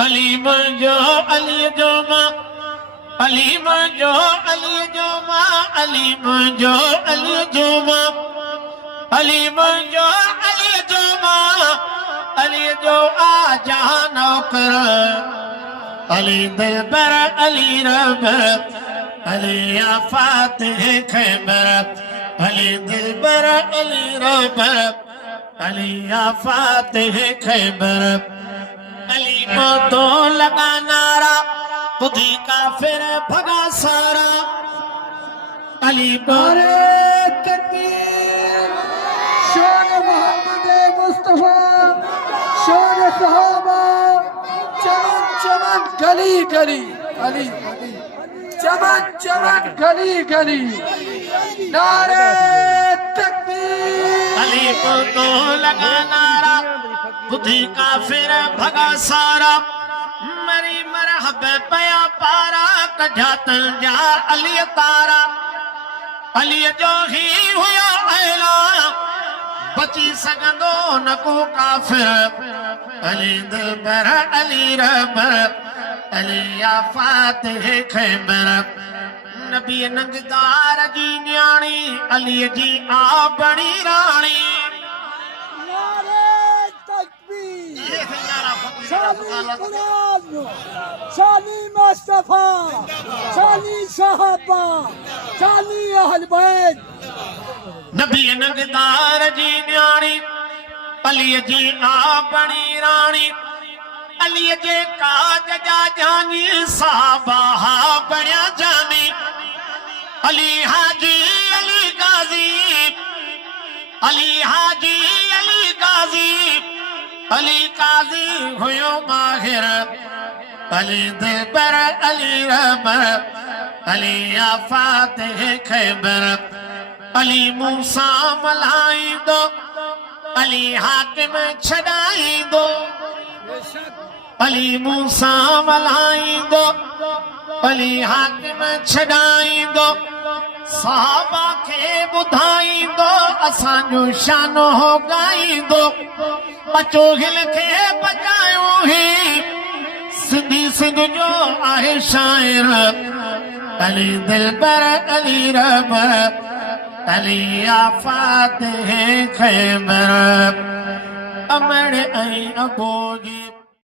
अली मुंहिंजो अली जो मां, अली मुंहिंजो अली जो मां, अली मुंहिंजो अली जो मां, अली मुंहिंजो अली जो मां, अली जो आजा नौकर, अली दिलबर अली रब, अली आफातिह खैबर, अली दिलबर अली रब, अली आफातिह खैबर। अली को तो लगा नारा, खुदी काफिर भगा सारा। अली को तकबीर, शान मोहम्मद मुस्तफा, शान सहाबा, चमन चमन गली गली, अली चमन चमन गली गली, नारे तकबीर। अली को तो लगा नारा, खुदी काफिर भगा सारा। मरी मरहब पया पारा, कढातन जा अली तारा। अली जो ही हुया ऐलान, बची सघंदो न को काफिर। अली दिलबर अली रब, अली आफातिह खैबर। नबी नंगदार जी न्याणी, अली जी आ बणी राणी। शानी मुस्तफा, शानी सहाबा, शानी अहल बैत। नबी नंगदार जी न्याणी, अली जी आ बणी राणी। अली जे काज जा जानी, साहबा बणिया जानी। अली हाजी अली गाजी, अली हाजी अली गाजी, अली काजी हुयो माहिर। अली दिलबर अली रब, अली आफातिह खैबर। अली मूसा मल्हाईंदो, अली हाकिम छॾाईंदो। अली मूसा मल्हाईंदो, अली हाकिम छॾाईंदो। साहबा खे ॿुधाईंदो, असांजो शानो ॻाईंदो। अचोहिल खे बचायो ही, सिंधी सिंध जो आहे शाइर। अली दिलबर अली रब, अली आफातिह खैबर। अमड़ ऐं अबोगी